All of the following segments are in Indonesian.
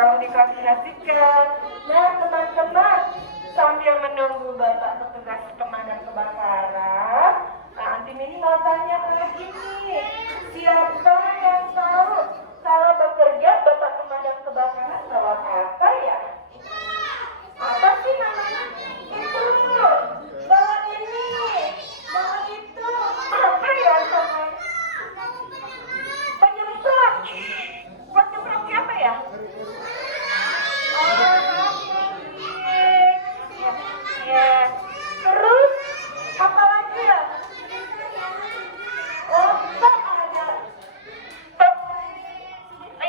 Tolong diklarifikasikan. Nah, teman-teman, sambil menunggu Bapak petugas pemadam kebakaran, Anti Mini mau tanya lagi nih, siapa yang tahu kalau bekerja Bapak pemadam kebakaran lewat apa ya? Apa sih namanya? Itu bawa ini, bawa itu, apa ya namanya? Penyemprot. Buat nyemprot siapa ya? Ya. Terus apa lagi ya? Oh, ada.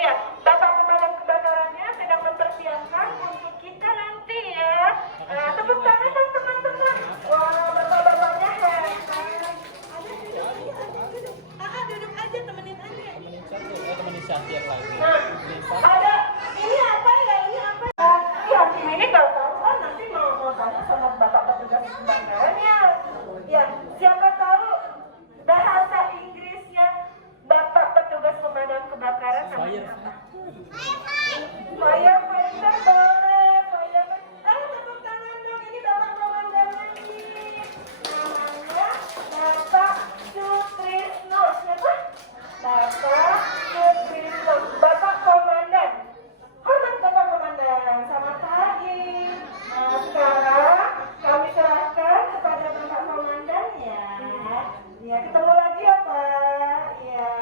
Ya, Bapak pemadam kebakarannya sedang mempersiapkan untuk kita nanti ya. Tepuk tangan dong teman-teman. Wah, bapak-bapaknya hebat. Duduk aja, temenin aja. Temenin Syahir lagi. Ada ini apa ya? Ini apa ya? Ya, ini nggak tahu. Nanti mau tanya sama bapak petugas kebakarannya. Ya, siapa tahu bahasa Inggrisnya bapak petugas pemadam kebakaran namanya apa? Firefighter boleh, firefighter. Tepuk tangan dong. Ini bapak komandannya nih. Namanya Bapak Sutrisno. Siapa? Bapak Sutrisno. Bapak komandan. Hormat Bapak komandan. Selamat pagi. Nah, sekarang kami serahkan kepada Bapak komandan ya. Ya, ketemu lagi ya Pak. Ya,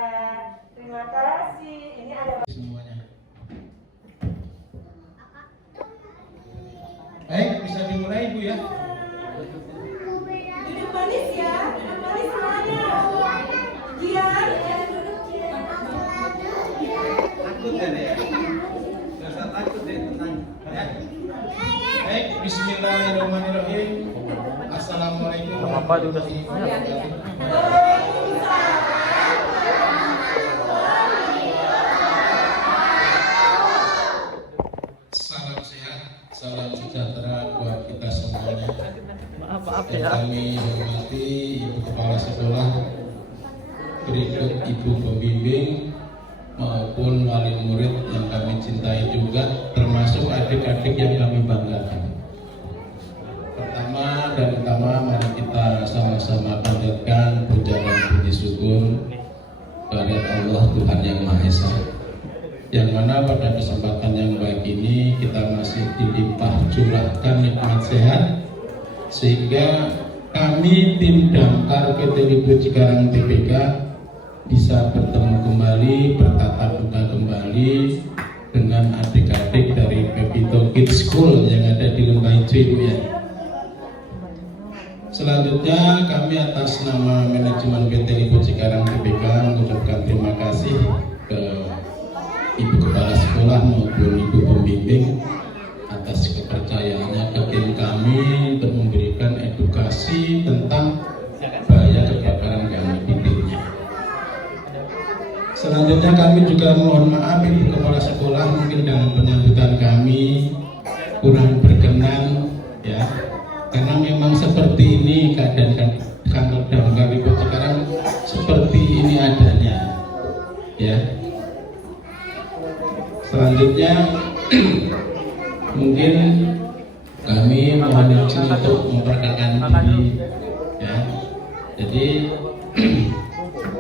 terima kasih. Ini ada semuanya. Baik, bisa dimulai Bu ya. duduk manis ya. Duduk manis semuanya. Gian, ya duduk Gian. Takut kan ya? Nggak usah takut deh, tenang ya. Baik, bismillahirrahmanirrahim. Assalamualaikum warahmatullahi wabarakatuh. Salam sehat, salam sejahtera buat kita semuanya. Maaf Yang ya. kami hormati Ibu Kepala Sekolah, berikut Ibu Pembimbing maupun wali murid yang kami cintai juga, termasuk adik-adik yang kami banggakan. Pertama dan utama, mari kita sama-sama panjatkan puja dan puji syukur kepada Allah Tuhan Yang Maha Esa, yang mana pada kesempatan yang baik ini kita masih dilimpah curahkan nikmat sehat, sehingga kami tim damkar PT Lipo Cikarang TPK bisa bertemu kembali, bertatap muka kembali dengan adik-adik dari Pepito Kids School yang ada di Lembah Ijo Ibu ya. Selanjutnya kami atas nama manajemen PT Lipo Cikarang TPK mengucapkan terima kasih ke Ibu Kepala Sekolah maupun Ibu Pembimbing atas kepercayaannya ke tim kami untuk memberikan edukasi tentang bahaya kebakaran kami di timnya. Selanjutnya kami juga mohon maaf Ibu Kepala Sekolah, mungkin dalam penyambutan kami kurang berkenan ya, karena memang seperti ini keadaan kantor damkar Lipo Cikarang, seperti ini adanya ya. Selanjutnya mungkin kami mohon izin untuk memperkenalkan diri ya. Jadi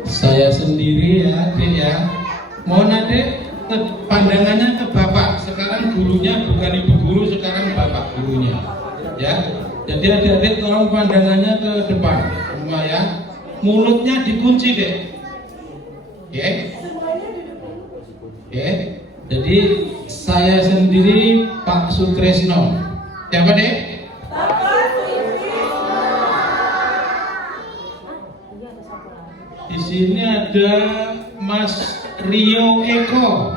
saya sendiri ya adik ya, mohon adik pandangannya ke bapak. Sekarang gurunya bukan ibu guru, sekarang bapak gurunya ya. Jadi adik-adik tolong pandangannya ke depan semua ya, mulutnya dikunci deh. Oke, oke. Jadi saya sendiri Pak Sutrisno. Siapa deh? Di sini ada Mas Rio Eko.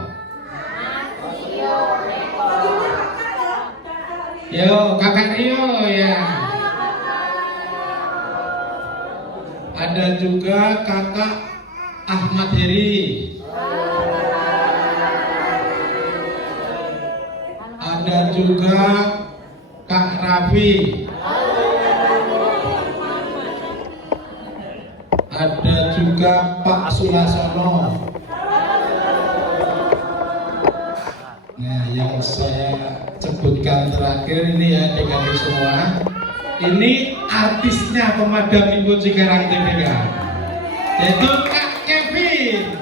Yo, Kakak Rio ya. Ada juga Kakak Ahmad Heri. Ada juga Kak Raffi. Ada juga Pak Sulasono. Nah, yang saya sebutkan terakhir ini ya dengan semua, ini artisnya pemadam Info Cikarang TBK, yaitu Kak Kevin.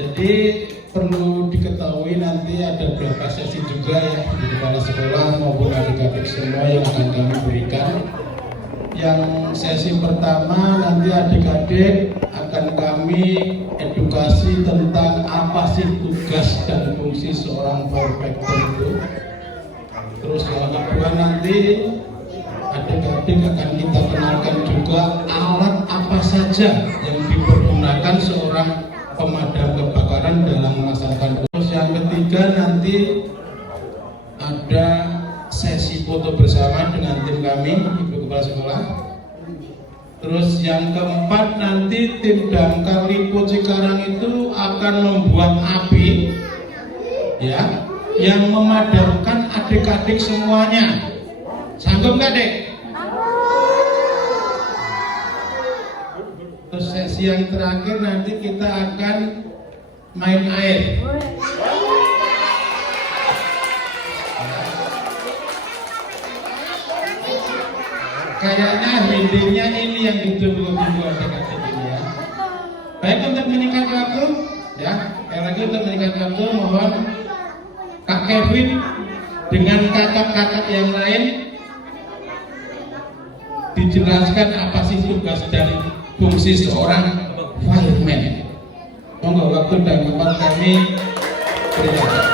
Jadi perlu diketahui nanti ada beberapa sesi juga ya di kepala sekolah maupun adik-adik semua yang akan kami berikan. Yang sesi pertama nanti adik-adik akan kami edukasi tentang apa sih tugas dan fungsi seorang perfektor itu. Terus yang kedua nanti adik-adik akan kita kenalkan juga alat apa saja yang dipergunakan seorang pemadam kebakaran dalam melaksanakan. Terus yang ketiga nanti ada sesi foto bersama dengan tim kami, Ibu Kepala Sekolah. Terus yang keempat nanti tim damkar Lipo Cikarang itu akan membuat api, ya, yang memadamkan adik-adik semuanya. Sanggup nggak, Dek? Terus sesi yang terakhir nanti kita akan main air. Kayaknya headingnya ini yang ditunggu-tunggu adik-adik ini ya. Baik, untuk menyingkat waktu, ya, sekali lagi untuk menyingkat waktu, mohon Kak Kevin dengan kakak-kakak yang lain dijelaskan apa sih tugas dan fungsi seorang fireman. Monggo waktu dan tempat kami berikan.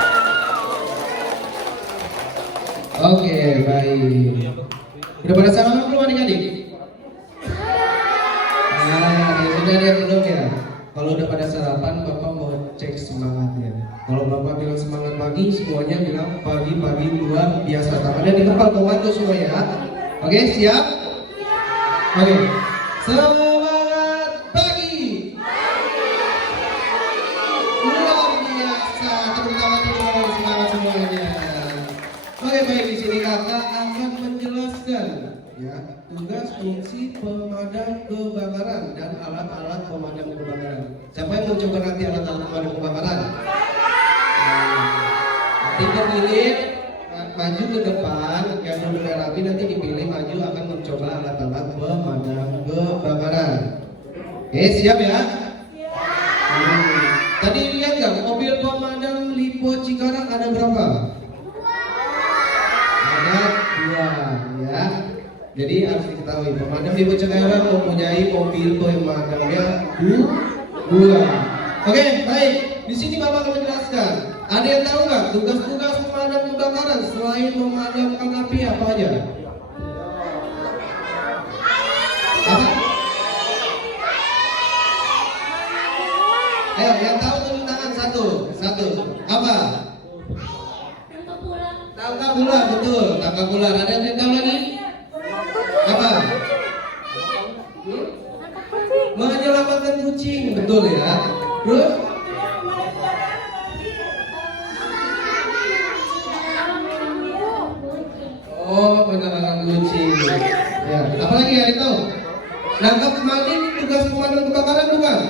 Oke, baik. Udah pada sarapan belum adik-adik? Nah, ya sudah ada yang belum ya? Kalau udah pada sarapan, Bapak mau cek semangatnya. Kalau Bapak bilang semangat pagi, semuanya bilang pagi-pagi luar biasa. Tangannya di kepala komando semua ya. Oke, siap? Oke. Semangat pagi. Luar biasa. Tepuk tangan dulu, semangat semuanya. Oke, baik, di sini kakak akan menjelaskan ya tugas fungsi pemadam kebakaran dan alat-alat pemadam kebakaran. Siapa yang mau coba nanti alat-alat pemadam kebakaran? Nanti terpilih maju ke depan, yang dulu rapi nanti dipilih maju akan mencoba alat-alat pemadam kebakaran. Oke, siap ya? Tadi lihat nggak mobil pemadam Lipo Cikarang ada berapa? Ada 2 ya. Jadi harus diketahui pemadam Lipo Cikarang mempunyai mobil pemadamnya 2. Oke, baik. Di sini Bapak akan menjelaskan. Ada yang tahu nggak tugas-tugas pemadam kebakaran selain memadamkan api apa aja? Apa? Ayo, yang tahu turun tangan satu. Apa? Tangkap ular, betul. Tangkap ular. Ada yang tahu lagi? Apa? Menyelamatkan kucing, betul ya. Terus? Oh, menyelamatkan kucing. Ya. Apalagi yang tahu? Nangkap maling tugas pemadam kebakaran bukan?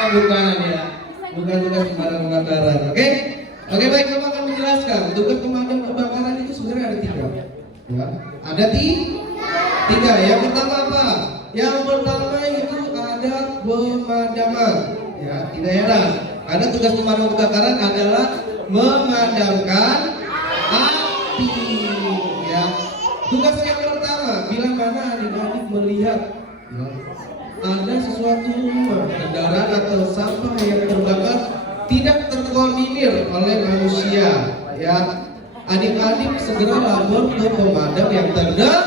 Oh, bukan ya. Bukan tugas pemadam kebakaran. Oke? Oke, baik, Bapak akan menjelaskan tugas pemadam kebakaran itu sebenarnya ada 3. Ya. Ada 3. Yang pertama apa? Yang pertama itu ada pemadaman. Ya, tidak heran. Karena tugas pemadam kebakaran adalah memadamkan api. Ya. Tugas yang pertama, bila mana adik-adik melihat ya, ada sesuatu rumah, kendaraan atau sampah yang terbakar tidak terkoordinir oleh manusia, ya, adik-adik segera lapor ke pemadam yang terdekat,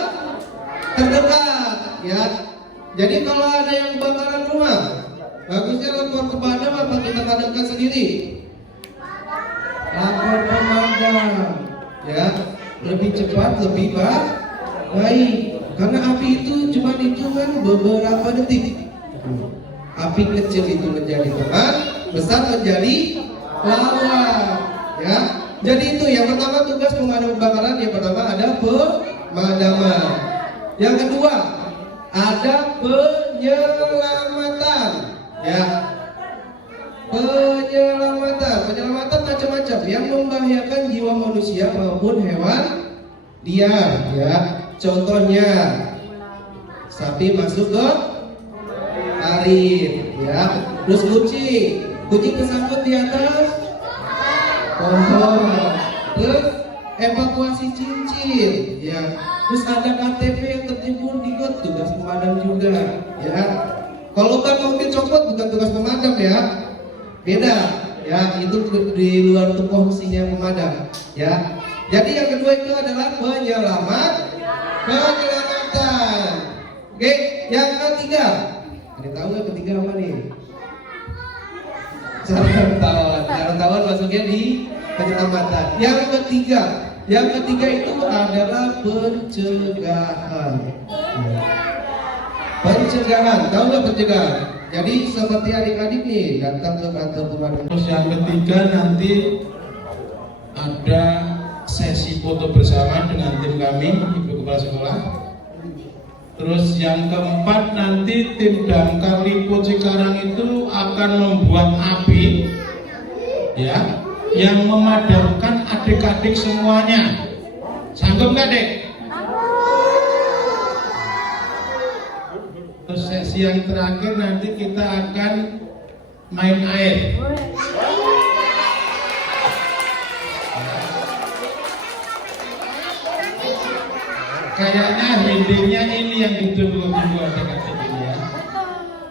ya. Jadi kalau ada yang kebakaran rumah, bagusnya lapor ke pemadam apa kita padamkan sendiri? Lapor pemadam, ya, lebih cepat, lebih baik. Karena api itu cuma hitungan beberapa detik. Api kecil itu menjadi teman, besar menjadi lawan, ya. Jadi itu yang pertama tugas pemadam kebakaran. Yang pertama ada pemadaman. Yang kedua ada penyelamatan, ya. Penyelamatan macam-macam yang membahayakan jiwa manusia maupun hewan liar, ya. Contohnya sapi masuk ke parit, ya. Terus kucing kesangkut di atas pohon. Terus evakuasi cincin, ya. Terus ada KTP yang tertimbun di got, tugas pemadam juga, ya. Kalau ban mobil copot bukan tugas pemadam, ya. Beda, ya. Itu di luar tupoksinya pemadam, ya. Jadi yang kedua itu adalah penyelamatan. Oke, yang ketiga. Ada tahu nggak ketiga apa nih? Sarang masuknya di penyelamatan. Yang ketiga itu adalah pencegahan. Pencegahan, tahu nggak pencegahan? Jadi seperti adik-adik nih datang ke kantor pemadam. Terus yang ketiga nanti ada sesi foto bersama dengan tim kami, Ibu Kepala Sekolah. Terus yang keempat nanti tim damkar Lipo Cikarang itu akan membuat api, ya, yang memadamkan adik-adik semuanya. Sanggup nggak, Dek? Terus sesi yang terakhir nanti kita akan main air. Kayaknya headingnya ini yang ditunggu-tunggu adik-adik ini, ya.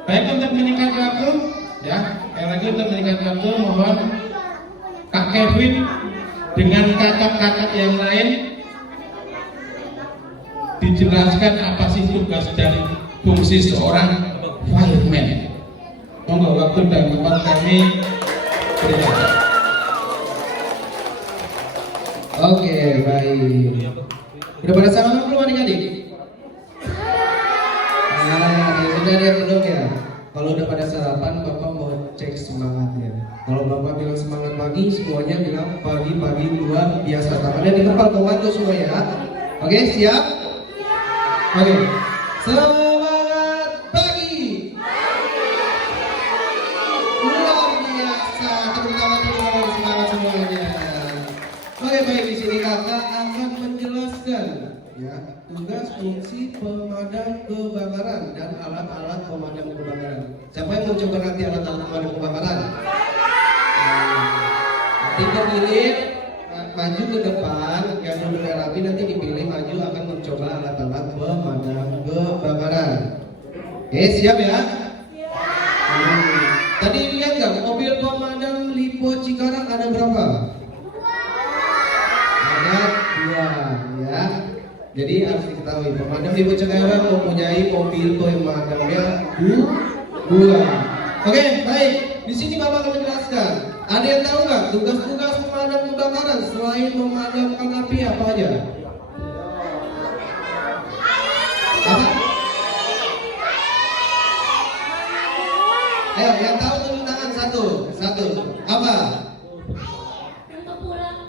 Baik, untuk menyingkat waktu, ya. Lagi untuk menyingkat waktu, mohon Kak Kevin dengan kakak-kakak yang lain dijelaskan apa sih tugas dan fungsi seorang fireman. Monggo, waktu dan tempat kami berikan. Oke, baik. Udah pada sarapan belum adik-adik? Nah, sudah ada yang belum, ya? Kalau udah pada sarapan, Bapak mau cek semangatnya. Kalau Bapak bilang semangat pagi, semuanya bilang pagi-pagi luar biasa. Tangannya di kepala komando semua, ya. Oke, siap? Oke. Semangat pagi. Luar biasa. Tepuk tangan dulu, semangat semuanya. Oke, baik, di sini kakak akan menjelaskan, ya, tugas fungsi pemadam kebakaran dan alat-alat pemadam kebakaran. Siapa yang mau coba nanti alat-alat pemadam kebakaran? Nanti kepilih maju ke depan, yang dulu rapi nanti dipilih maju akan mencoba alat-alat pemadam kebakaran. Oke, siap ya? Tadi lihat nggak mobil pemadam Lipo Cikarang ada berapa? Ada 2, ya. Jadi harus diketahui pemadam Lipo Cikarang mempunyai mobil pemadamnya 2. Oke, baik. Di sini Bapak akan menjelaskan. Ada yang tahu nggak tugas-tugas pemadam kebakaran selain memadamkan api apa aja? Apa? Ayo, yang tahu turun tangan satu. Apa?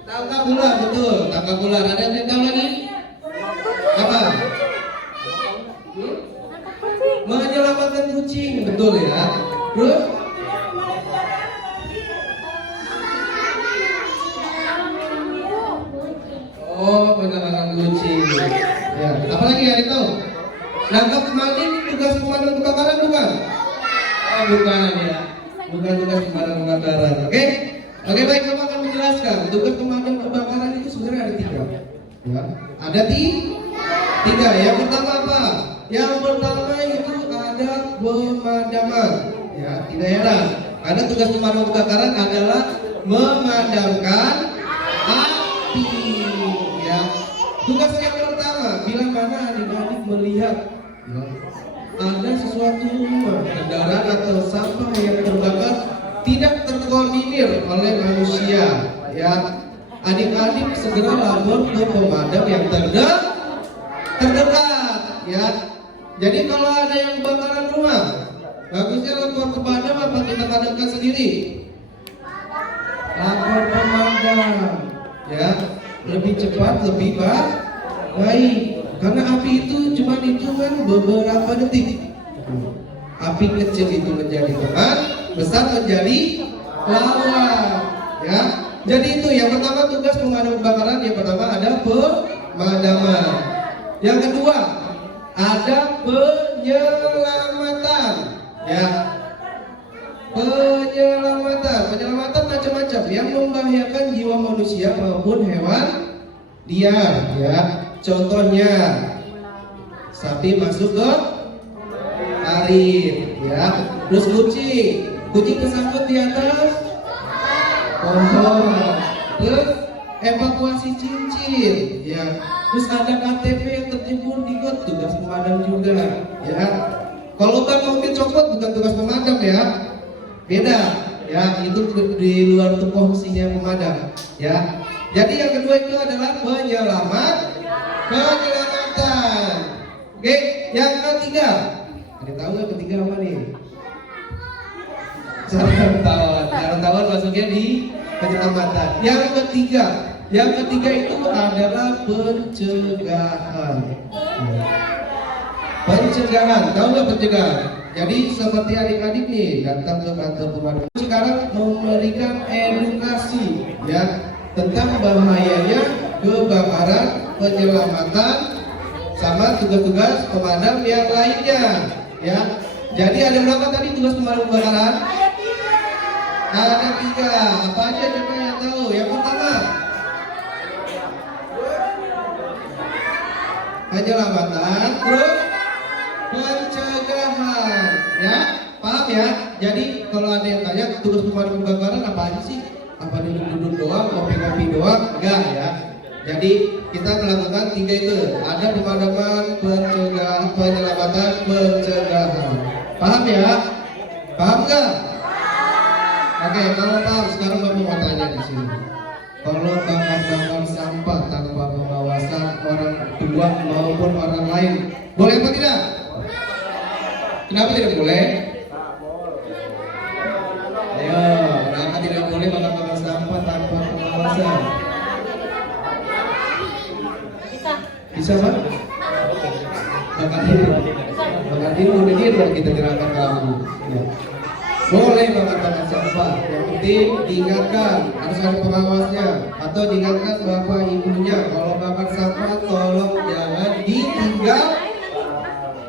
Tangkap ular, betul. Tangkap ular. Ada yang tahu lagi? Apa? Menyelamatkan kucing, betul ya. Terus? Oh, menyelamatkan kucing. Ya. Apalagi yang tahu? Nangkap maling tugas pemadam kebakaran bukan? Oh, bukan ya. Bukan tugas pemadam kebakaran. Oke? Oke, baik, Bapak akan menjelaskan. Tugas pemadam kebakaran itu sebenarnya ada 3. Ya. Ada 3. Yang pertama apa? Yang pertama itu ada pemadaman. Ya, tidak heran. Karena tugas pemadam kebakaran adalah memadamkan api. Ya. Tugas yang pertama, bila mana adik-adik melihat, ya, ada sesuatu rumah, kendaraan atau sampah yang terbakar tidak terkoordinir oleh manusia, ya, adik-adik segera lapor ke pemadam yang terdekat, ya. Jadi kalau ada yang bakaran rumah, bagusnya lapor ke pemadam apa kita padamkan sendiri? Lapor pemadam, ya, lebih cepat, lebih baik. Karena api itu cuma hitungan beberapa detik. Api kecil itu menjadi teman, besar menjadi lawan. Ya. Jadi itu yang pertama tugas pemadam kebakaran, yang pertama ada pemadaman. Yang kedua ada penyelamatan. Ya. Penyelamatan macam-macam yang membahayakan jiwa manusia maupun hewan liar. Ya. Contohnya sapi masuk ke parit, ya. Terus kucing tersangkut di atas pohon. Terus evakuasi cincin, ya. Terus ada KTP yang tertimbun di got, tugas pemadam juga, ya. Kalau kan mobil copot bukan tugas pemadam, ya. Beda, ya. Itu di luar tupoksinya pemadam, ya. Jadi yang kedua itu adalah penyelamatan. Oke, yang ketiga. Ada tahu nggak ketiga apa nih? Cara masuknya di penyelamatan. Yang ketiga itu adalah pencegahan. Tahu nggak pencegahan? Jadi seperti adik-adik nih datang ke kantor pemadam. Sekarang memberikan edukasi, ya, tentang bahayanya kebakaran, penyelamatan, sama tugas-tugas pemadam yang lainnya, ya. Jadi ada berapa tadi tugas pemadam kebakaran? Ada 3. Apa aja coba yang tahu? Yang pertama, penyelamatan, terus pencegahan, ya. Paham ya? Jadi kalau ada yang tanya tugas pemadam kebakaran apa aja sih? Apa duduk-duduk doang, ngopi-ngopi doang? Enggak, ya. Jadi kita melakukan 3 itu. Ada pemadaman, pencegahan, penyelamatan, pencegahan. Paham ya? Paham nggak? Oke, kalau paham sekarang Bapak mau tanya di sini. Kalau bakar sampah tanpa pengawasan orang tua maupun orang lain, boleh apa tidak? Kenapa tidak boleh? Ayo, kenapa tidak boleh bakar sampah tanpa pengawasan? Bisa Pak? Bakar diri udah dia biar kita gerakan kamu, ya. Boleh bakar sampah, yang penting diingatkan harus ada pengawasnya atau diingatkan bapak ibunya kalau bakar sampah tolong jangan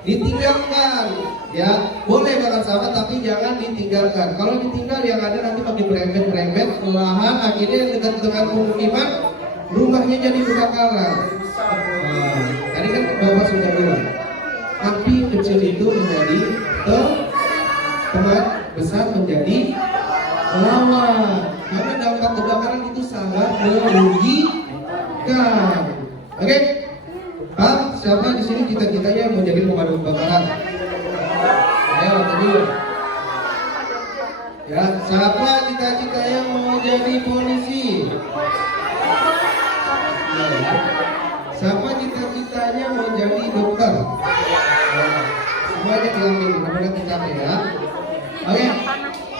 ditinggalkan, ya. Boleh bakar sampah tapi jangan ditinggalkan. Kalau ditinggal yang ada nanti makin merembet, perlahan akhirnya yang dekat dengan pemukiman rumahnya jadi kebakaran. Nah, tadi kan bapak sudah bilang api kecil itu menjadi teman, besar menjadi lawan. Karena dampak kebakaran itu sangat merugikan. Oke? Pak, siapa di sini cita-citanya mau jadi pemadam kebakaran? Ayo, tunjuk. Ya, siapa cita-citanya mau jadi polisi? Siapa cita-citanya mau jadi dokter? Semuanya diambil, mudah-mudahan kita ya. Oke.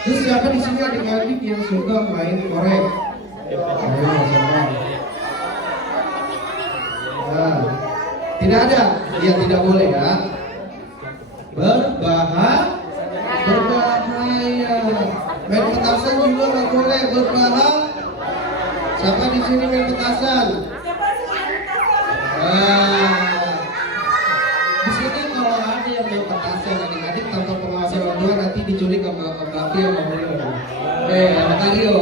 Terus siapa di sini adik-adik yang suka main korek? Ayo, siapa? Nah, tidak ada, ya tidak boleh ya. Berbahaya. Main petasan juga nggak boleh, berbahaya. Siapa di sini main petasan? Di sini kalau ada yang main petasan adik-adik tanpa pengawasan orang tua nanti diculik sama Om Rafi sama Mario. Sama Mario.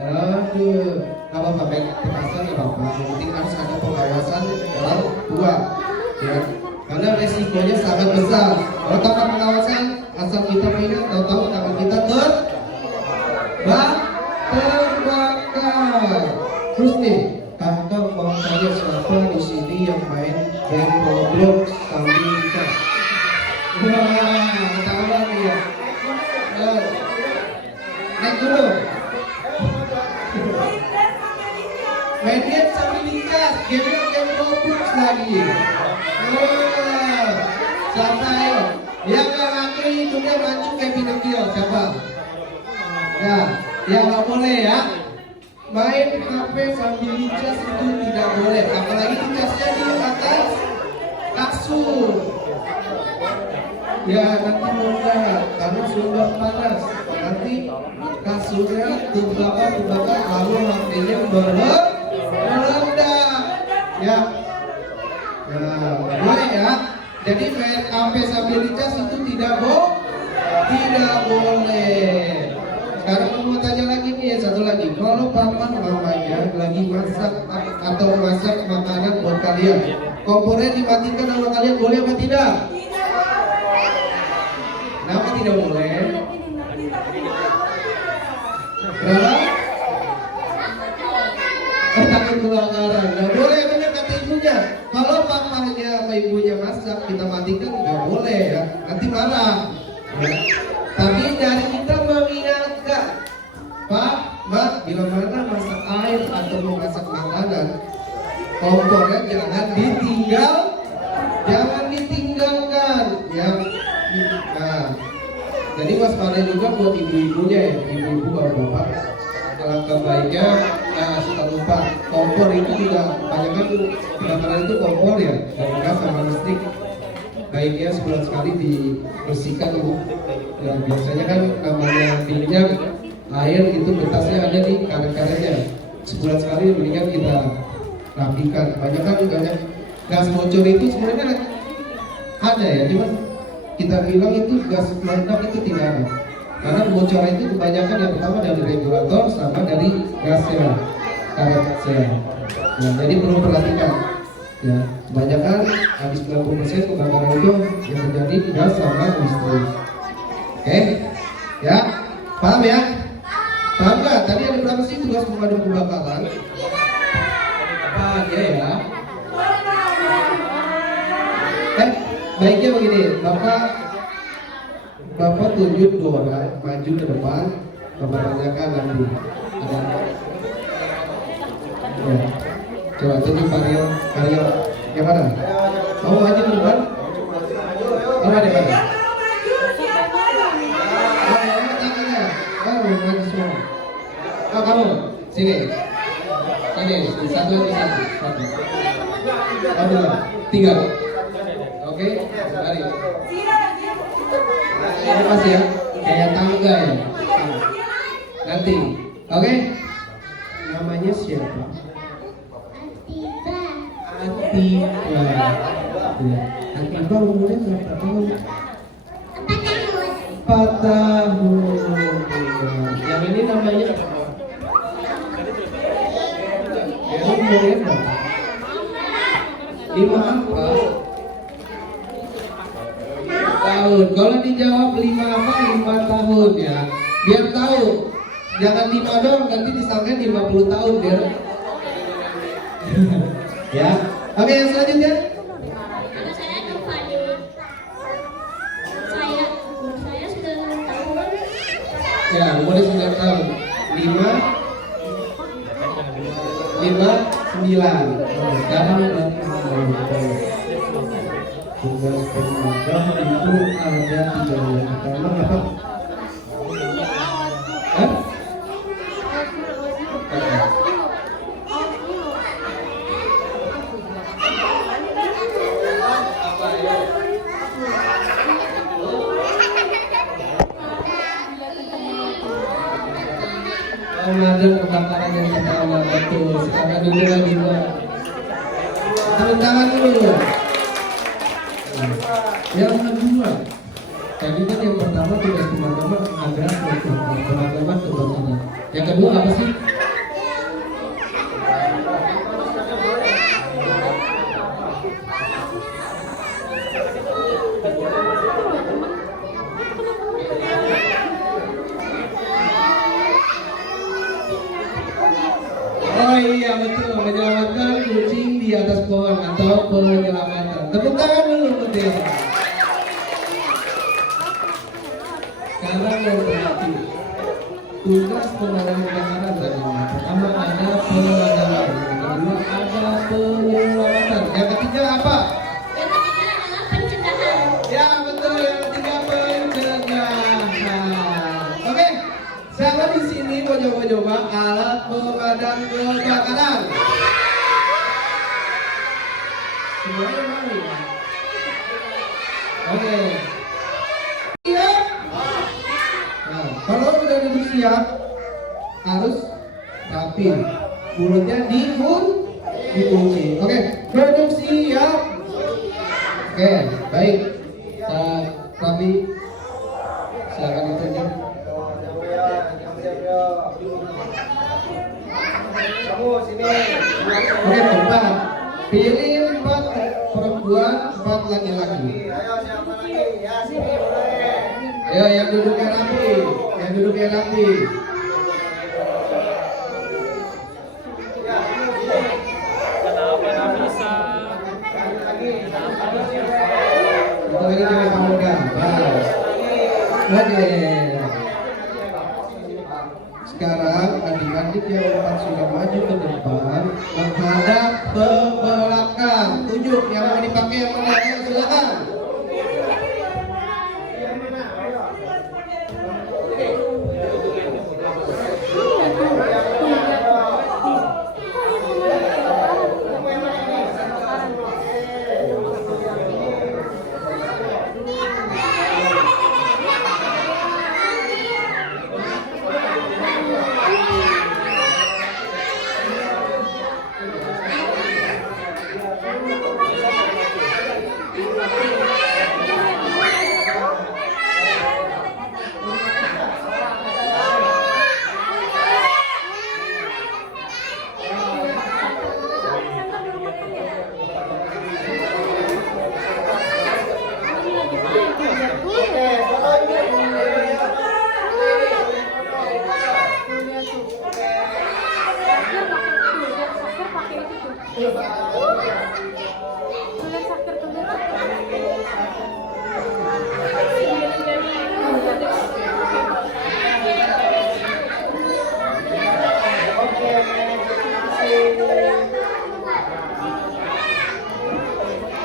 Aduh, nggak apa-apa main petasan nggak apa-apa. Yang penting harus ada pengawasan orang tua, ya. Karena resikonya sangat besar. Kalau tanpa pengawasan, asal kita pengen tahu tangan kita terbakar. Terus nih, kakak mau tanya siapa di sini yang main game Roblox sambil cas? Wah, ketawa nih ya. Naik dulu. Main game sambil dicas, game Roblox lagi. Siapa ya? Yang nggak ngaku hidungnya mancung kayak Pinocchio, siapa? Ya, yang nggak boleh ya. Main HP sambil dicas itu tidak boleh, apalagi dicasnya di atas kasur. Ya nanti mudah karena sudah panas, nanti surya tuh bakar lalu HP-nya meledak. Ya. Nah, boleh ya. Jadi main HP sambil dicas itu tidak boleh. Sekarang kamu tanya lagi nih, satu lagi. Kalau papa mamanya lagi masak atau masak makanan buat kalian, kompornya dimatikan sama kalian, boleh apa tidak? Kenapa tidak boleh? Kenapa? Takut kebakaran. Nggak boleh, benar kata ibunya. Kalau papanya sama ibunya masak, kita matikan nggak boleh ya. Nanti marah. Ya. Tapi dari kita mengingatkan, Pak, Mbak, bila mana masak air atau memasak makanan, kompornya jangan ditinggalkan, ya. Nah, jadi waspada juga buat ibu-ibunya ya, ibu-ibu bapak-bapak. Alangkah baiknya suka lupa kompor itu juga banyak kan kebakaran itu kompor ya, dari gas sama listrik. Baiknya sebulan sekali dibersihkan ibu. Ya, biasanya kan namanya minyak air itu betasnya ada di karet-karetnya. Sebulan sekali mendingan kita rapikan. Banyak gas bocor itu sebenarnya ada ya, cuman kita bilang itu gas meledak itu tidak ada. Karena kebocoran itu kebanyakan yang pertama dari regulator sama dari gasnya, karetnya. Nah, jadi perlu perhatikan. Ya, kebanyakan habis 90% kebakaran itu yang terjadi di gas sama listrik. Oke, ya, paham ya? Paham nggak? Tadi ada berapa sih tugas pemadam kebakaran? Apa aja ya? Baiknya begini, Bapak tunjuk 2 orang maju ke depan, Bapak tanyakan nanti. Ya. Coba tunjuk Karyo yang mana? Mau maju ke depan? Mana di mana? Kamu maju semua. Oh, kamu sini, satu. Kamu 3. Oke, mari. Ini pas ya, kayak tangga ya. Nanti, oke? Namanya siapa? Atiba. Atiba umurnya berapa tahun? 4 tahun. Yang ini namanya apa? Umurnya berapa? 5 apa? Tahun. Kalau dijawab 5 apa? 5 tahun ya. Biar tahu. Jangan 5 dong, nanti disangka 50 tahun biar. Ya. Oke, yang selanjutnya. Saya Nufani. Saya sudah 6 tahun. Ya, umurnya 9 tahun. 5 9. Sekarang tugas pemadam itu ada 3 yang pertama apa? Hah? Pemadam kebakaran yang pertama, betul. Sekarang dulu lagi tepuk tangan dulu. Yang kedua, tadi kan yang pertama tugas pemadaman ada pemadaman kebakaran. Yang kedua apa sih? Oh iya betul, menyelamatkan kucing di atas pohon atau penyelamatan. Tepuk tangan dulu betul. Sekarang yang terakhir, tugas pemadam kebakaran tadi. Pertama ada pemadaman, yang kedua ada penyelamatan, yang ketiga apa? Yang ketiga adalah pencegahan. Ya betul, yang ketiga pencegahan. Oke, siapa di sini mau coba alat pemadam kebakaran? Semuanya mau ya? Oke. Siap? Nah, kalau udah duduk siap, harus rapi. Mulutnya dikunci. Oke, duduk siap. Oke, baik. Rapi. Silakan ditunjuk. Oke, tempat. Pilih 4 perempuan, 4 laki-laki. Ya, yang duduknya rapi. Yang duduknya rapi. Kenapa nggak bisa? Satu lagi cewek pemuda. Baik. Oke. Sekarang adik-adik yang 4 sudah maju ke depan, menghadap ke belakang. Tunjuk yang mau dipakai yang mana? Ayo, silakan.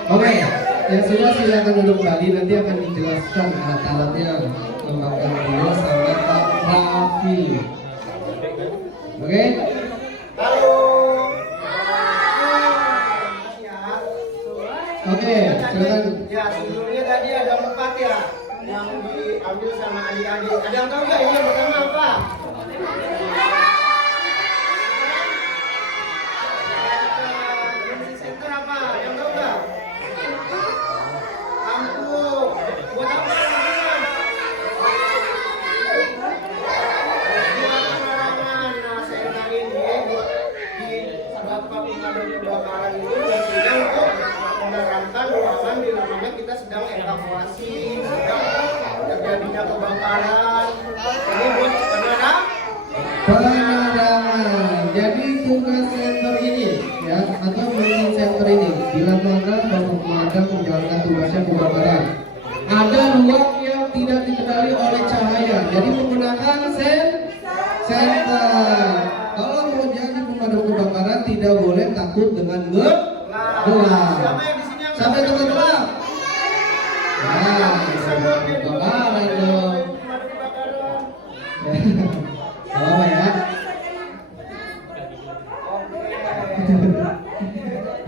Oke, yang sudah silakan duduk kembali. Nanti akan dijelaskan alat-alatnya lembaga beliau sama Pak Raffi. Oke? Oke, silakan. Ya, sebelumnya tadi ada 4 ya yang diambil sama adik-adik. Ada yang tahu nggak ini yang pertama apa? Center apa? Yang tahu nggak? Lampu. Buat apa lampunya? Buat penerangan. Nah, senter ini di Bapak Pemadam Kebakaran ini fungsinya untuk menerangkan ruangan di mana kita sedang evakuasi, sedang terjadinya kebakaran. Ini buat penerangan. Jadi tugas center ini ya atau meeting center ini bila mana Bapak Pemadam menjalankan tugasnya kebakaran, ada ruang yang tidak dikendali oleh cahaya, jadi menggunakan center. Kalau mau jadi pemadam kebakaran tidak boleh takut dengan gelap. Siapa yang di sini yang Sampai teman gelap. Nah, bisa dong jadi kebakaran dong. kebakaran. Apa ya?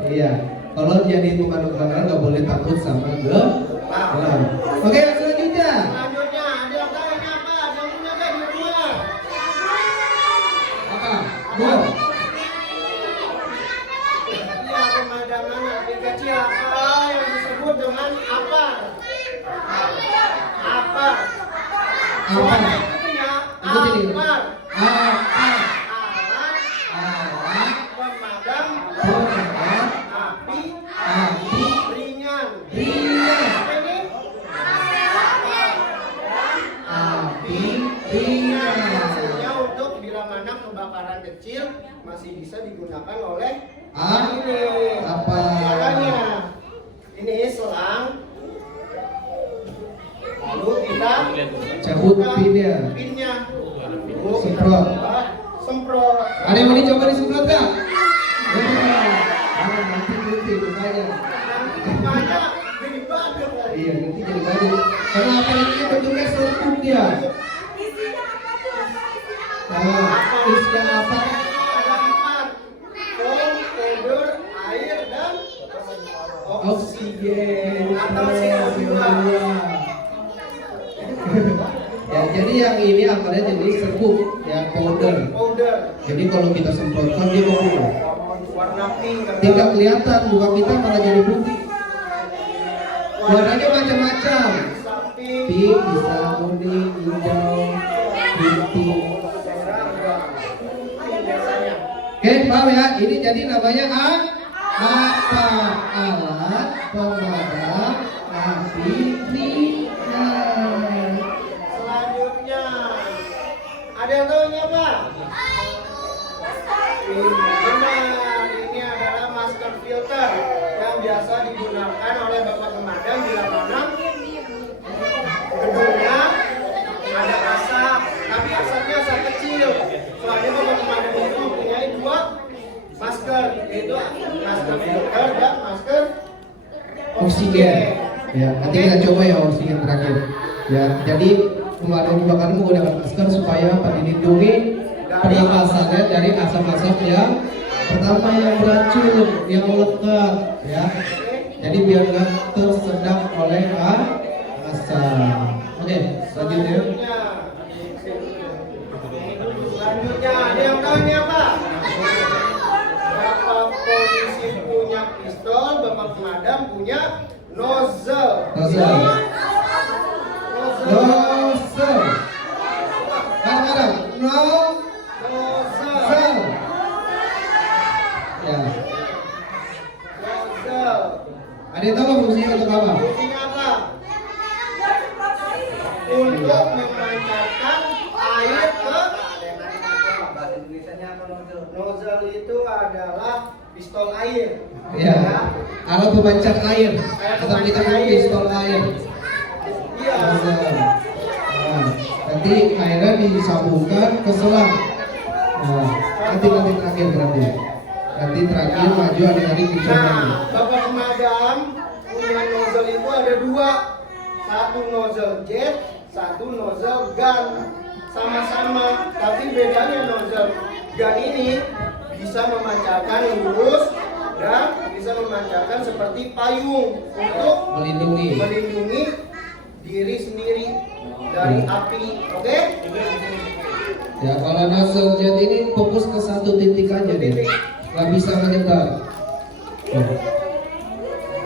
Iya, kalau jadi pemadam kebakaran nggak boleh takut sama gelap. Oke, selanjutnya. Selanjutnya ada yang tahu ini apa? Ada yang punya nggak di rumah? Apa? Go. Iya, pemadaman api kecil apa yang disebut dengan apa? Apa? Suara ikutinnya. Ikutin ini. Apa? Alat Pemadam pemadam api api ringan. ringan. Apa ini? Api ringan. Fungsinya untuk bila mana kebakaran kecil masih bisa digunakan oleh ini. Apa? Caranya ini selang, lalu kita Cabut pinnya. pinnya, lalu kita Semprot. semprot. Ada yang mau dicoba disemprot nggak? Ya. Nanti makanya. Makanya jadi badan lagi. Iya, nanti jadi baju. Karena apa ini bentuknya selutut dia. Nah, isinya apa? Ada 4: foam, powder, air, dan Oksigen. Atau CO2. Ya, jadi yang ini akarnya jadi serbuk ya, powder. Powder. Jadi kalau kita semprotkan dia beku. Warna pink. Tidak kelihatan, muka kita malah jadi putih. Warnanya macam-macam. Samping. Pink, bisa kuning, hijau, putih. Oke, paham ya? Ini jadi namanya apa? Alat pemadam api ringan. Selanjutnya, ada yang tahu ini apa? Benar, ini adalah masker filter yang biasa digunakan oleh bapak pemadam bila mana gedungnya ada asap, tapi asapnya asap kecil. Soalnya bapak pemadam itu mempunyai dua masker, yaitu masker filter dan masker Oksigen. Ya, nanti kita coba ya oksigen terakhir. Ya, jadi pemadam kebakaran menggunakan masker supaya apa? Dilindungi pernapasannya dari asap-asap yang pertama yang beracun, yang melekat, ya. Jadi biar nggak tersedap oleh asap. Oke, selanjutnya. Selanjutnya, ada yang tahu ini apa? Bapak polisi punya pistol, bapak pemadam punya nozzle. Nozzle. Nozzle. Nozzle. Kadang-kadang nozzle. Ya. Nozzle. Ada yang tahu fungsinya untuk apa? Fungsinya apa? Untuk memancarkan air ke nozzle itu adalah pistol air. Ya. Alat pemancar air. Atau kita bilang pistol air. Iya. Nozzle. Nah, nanti airnya disambungkan ke selang. Nah, nanti terakhir berarti. Nanti terakhir maju adik-adik dicoba. Nah, bapak pemadam punya nozzle itu ada dua, satu nozzle jet, satu nozzle gun, sama-sama. Tapi bedanya nozzle gun ini bisa memancarkan lurus dan bisa memancarkan seperti payung untuk melindungi diri sendiri dari api. Oke? Ya, kalau nozzle jet ini fokus ke satu titik aja deh, nggak bisa menyebar.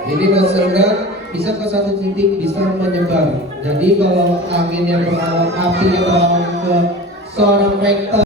Ini nozzle gun bisa ke satu titik, bisa menyebar. Jadi kalau angin yang berlawan api yang berlawan ke seorang vektor